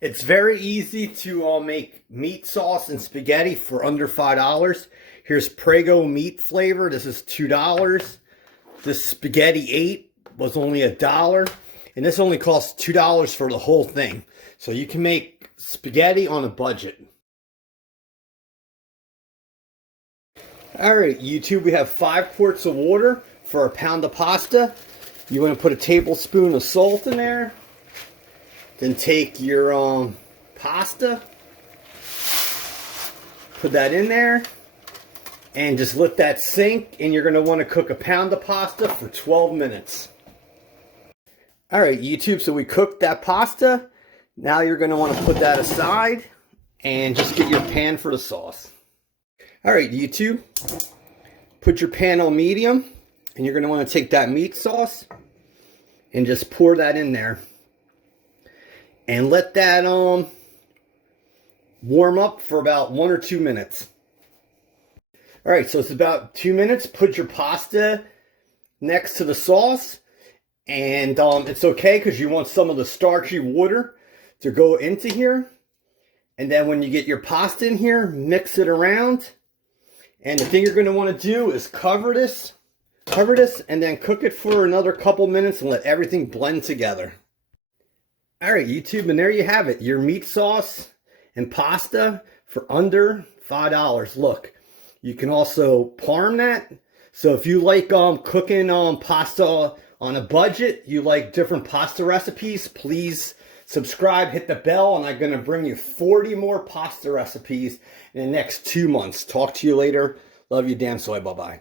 It's very easy to make meat sauce and spaghetti for under $5. Here's Prego meat flavor. This is $2. This spaghetti 8 was only $1. And this only costs $2 for the whole thing. So you can make spaghetti on a budget. Alright, YouTube, we have 5 quarts of water for a pound of pasta. You want to put a tablespoon of salt in there. Then take your pasta, put that in there, and just let that sink, and you're going to want to cook a pound of pasta for 12 minutes. Alright, YouTube, so we cooked that pasta. Now you're going to want to put that aside and just get your pan for the sauce. Alright, YouTube, put your pan on medium, and you're going to want to take that meat sauce and just pour that in there. And let that warm up for about 1 or 2 minutes. Alright, so it's about 2 minutes. Put your pasta next to the sauce. And it's okay because you want some of the starchy water to go into here. And then when you get your pasta in here, mix it around. And the thing you're going to want to do is cover this, and then cook it for another couple minutes and let everything blend together. Alright, YouTube, and there you have it. Your meat sauce and pasta for under $5. Look, you can also parm that. So if you like cooking pasta on a budget, you like different pasta recipes, please subscribe, hit the bell, and I'm going to bring you 40 more pasta recipes in the next 2 months. Talk to you later. Love you, damn soy. Bye-bye.